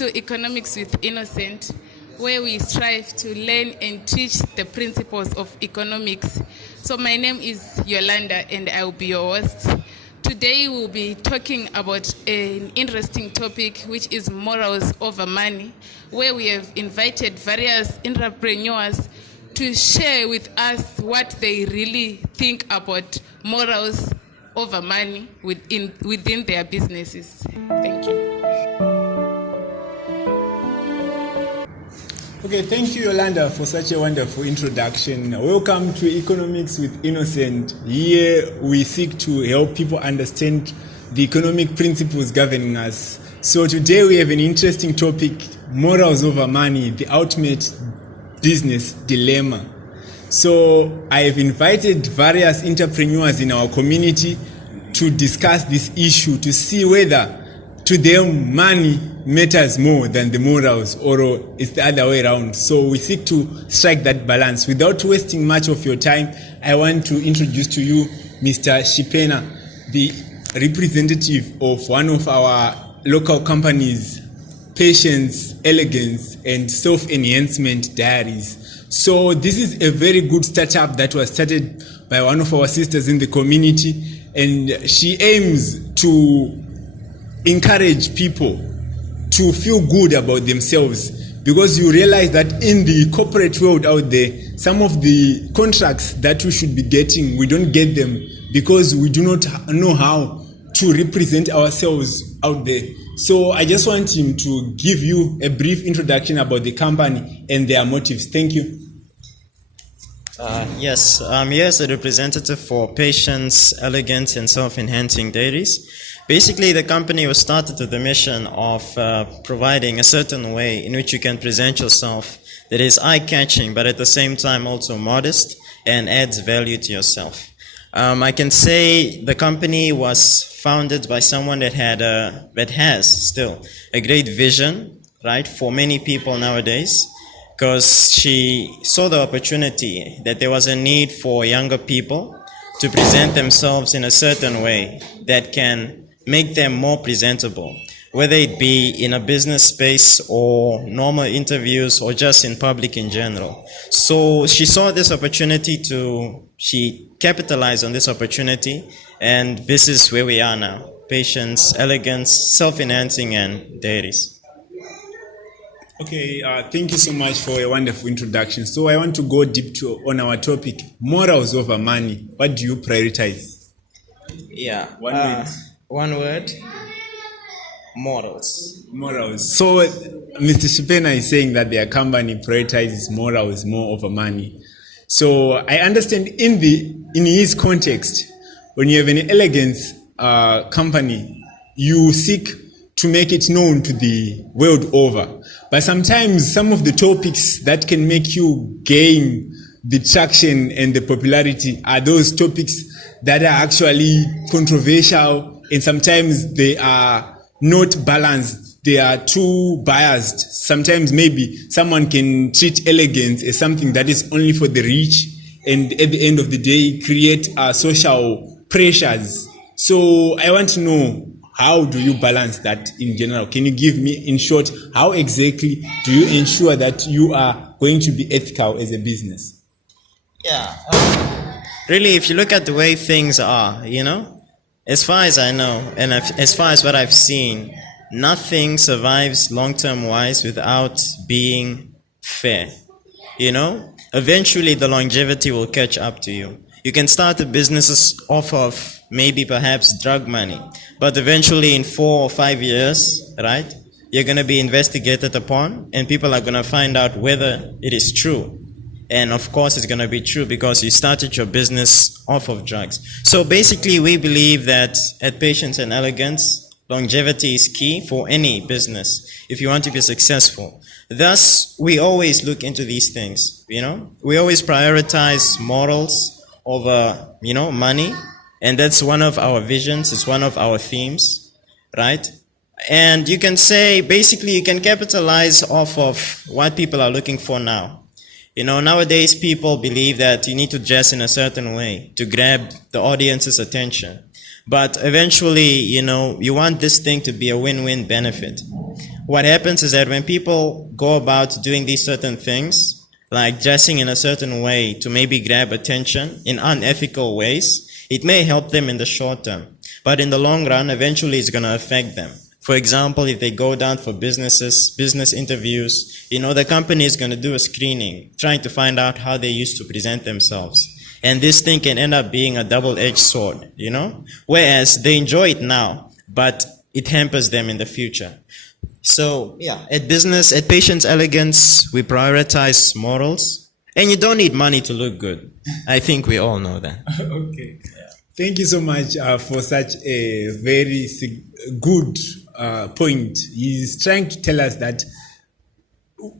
to Economics with Innocent, where we strive to learn and teach the principles of economics. So my name is Yolanda and I will be your host. Today we'll be talking about an interesting topic, which is morals over money, where we have invited various entrepreneurs to share with us what they really think about morals over money within their businesses. Thank you. Okay, thank you, Yolanda, for such a wonderful introduction. Welcome to Economics with Innocent. Here we seek to help people understand the economic principles governing us. So today we have an interesting topic, morals over money, the ultimate business dilemma. So I have invited various entrepreneurs in our community to discuss this issue, to see whether to them money matters more than the morals, or it's the other way around. So we seek to strike that balance. Without wasting much of your time, I want to introduce to you Mr. Shipena, the representative of one of our local companies, Elegance and Self-Enhancement Diaries. So this is a very good startup that was started by one of our sisters in the community, and she aims to encourage people to feel good about themselves, because you realize that in the corporate world out there, some of the contracts that we should be getting, we don't get them because we do not know how to represent ourselves out there. So I just want him to give you a brief introduction about the company and their motives. Thank you. Yes, I'm here as a representative for Elegance and Self-Enhancement Diaries. Basically, the company was started with the mission of providing a certain way in which you can present yourself that is eye-catching, but at the same time also modest and adds value to yourself. I can say the company was founded by someone that has still a great vision, right, for many people nowadays, because she saw the opportunity that there was a need for younger people to present themselves in a certain way that can make them more presentable, whether it be in a business space or normal interviews or just in public in general. So she saw this opportunity she capitalized on this opportunity, and this is where we are now. Elegance, Self-Enhancing, and Diaries. Okay, thank you so much for a wonderful introduction. So I want to go deep on our topic, morals over money. What do you prioritize? Yeah. One word. One word. Morals. Morals. So Mr. Shipena is saying that their company prioritizes morals more over money. So I understand in his context, when you have an elegance company, you seek to make it known to the world over. But sometimes some of the topics that can make you gain the traction and the popularity are those topics that are actually controversial, and sometimes they are not balanced. They are too biased. Sometimes maybe someone can treat elegance as something that is only for the rich, and at the end of the day create social pressures. So I want to know, how do you balance that in general? Can you give me, in short, how exactly do you ensure that you are going to be ethical as a business? Yeah. Really, if you look at the way things are, as far as I know, and as far as what I've seen, nothing survives long-term wise without being fair. Eventually the longevity will catch up to you. You can start a business off of maybe perhaps drug money, but eventually in 4 or 5 years, right, you're going to be investigated upon, and people are going to find out whether it is true. And of course it's going to be true because you started your business off of drugs. So basically we believe that at Patience and Elegance, longevity is key for any business if you want to be successful. Thus, we always look into these things, We always prioritize morals over, money. And that's one of our visions. It's one of our themes, right? And you can say, basically, you can capitalize off of what people are looking for now. Nowadays people believe that you need to dress in a certain way to grab the audience's attention. But eventually, you want this thing to be a win-win benefit. what happens is that when people go about doing these certain things, like dressing in a certain way to maybe grab attention in unethical ways, it may help them in the short term. But in the long run, eventually it's going to affect them. For example, if they go down for business interviews, the company is going to do a screening, trying to find out how they used to present themselves. And this thing can end up being a double-edged sword, Whereas they enjoy it now, but it hampers them in the future. So, at Patience Elegance, we prioritize morals. And you don't need money to look good. I think we all know that. Okay. Thank you so much for such a very good point. He's trying to tell us that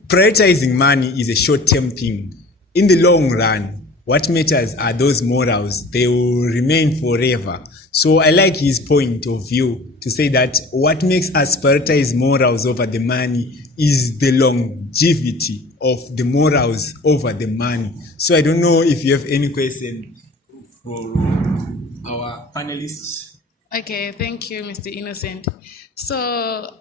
prioritizing money is a short-term thing. In the long run, what matters are those morals. They will remain forever. So I like his point of view to say that what makes us prioritize morals over the money is the longevity of the morals over the money. So I don't know if you have any question for our panelists. Okay, thank you, Mr. Innocent. So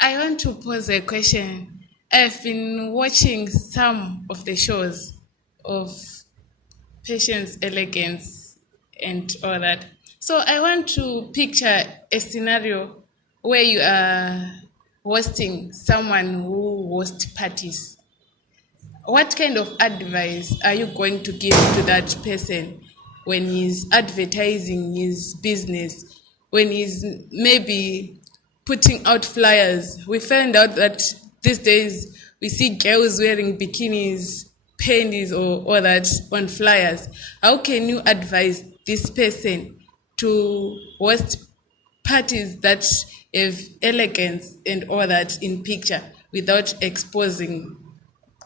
I want to pose a question. I've been watching some of the shows of Patience, Elegance, and all that. So I want to picture a scenario where you are hosting someone who hosts parties. What kind of advice are you going to give to that person when he's advertising his business, when he's maybe putting out flyers? We find out that these days we see girls wearing bikinis, panties, or all that on flyers. How can you advise this person to host parties that have elegance and all that in picture without exposing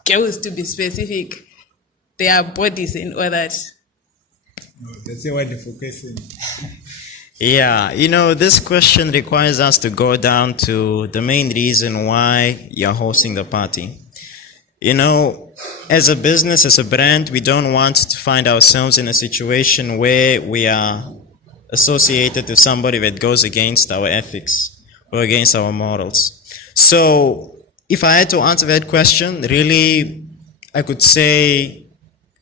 girls, to be specific, their bodies and all that? That's a wonderful question. Yeah, this question requires us to go down to the main reason why you're hosting the party. As a business, as a brand, we don't want to find ourselves in a situation where we are associated to somebody that goes against our ethics or against our morals. So if I had to answer that question, really, I could say,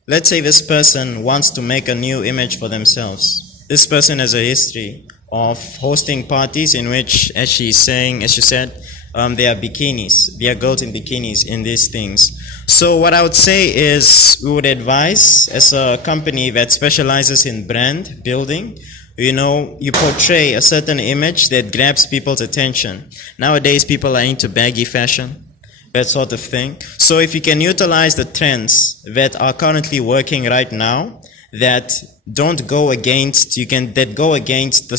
let's say this person wants to make a new image for themselves. This person has a history of hosting parties in which, as she said, there are bikinis, there are girls in bikinis in these things. So what I would say is we would advise, as a company that specializes in brand building, you portray a certain image that grabs people's attention. Nowadays, people are into baggy fashion, that sort of thing. So if you can utilize the trends that are currently working right now, that go against the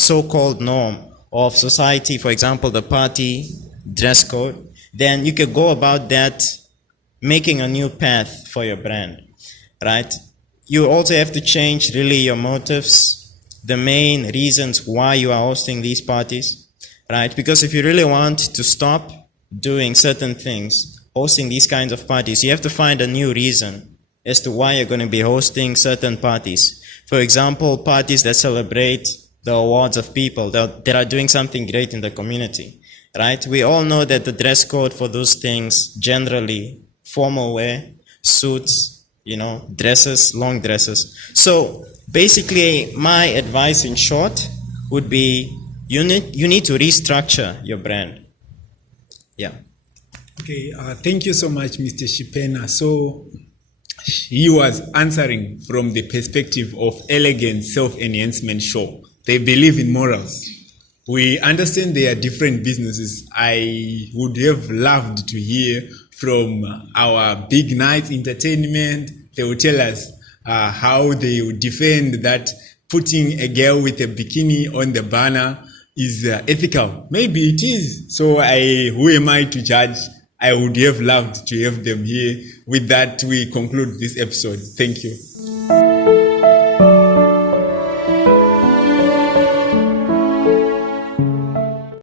so-called norm of society, for example, the party dress code, then you could go about that making a new path for your brand, right? You also have to change really your motives, the main reasons why you are hosting these parties, right? Because if you really want to stop doing certain things, hosting these kinds of parties, you have to find a new reason as to why you're going to be hosting certain parties. For example, parties that celebrate the awards of people that are doing something great in the community, right? We all know that the dress code for those things, generally, formal wear, suits, dresses, long dresses. So basically, my advice in short would be you need to restructure your brand. Yeah. Okay, thank you so much, Mr. Shipena. So he was answering from the perspective of Elegance Self-Enhancement Show. They believe in morals. We understand they are different businesses. I would have loved to hear from our Big Nights Entertainment. They will tell us how they would defend that putting a girl with a bikini on the banner is ethical. Maybe it is. So who am I to judge? I would have loved to have them here. With that, we conclude this episode. Thank you.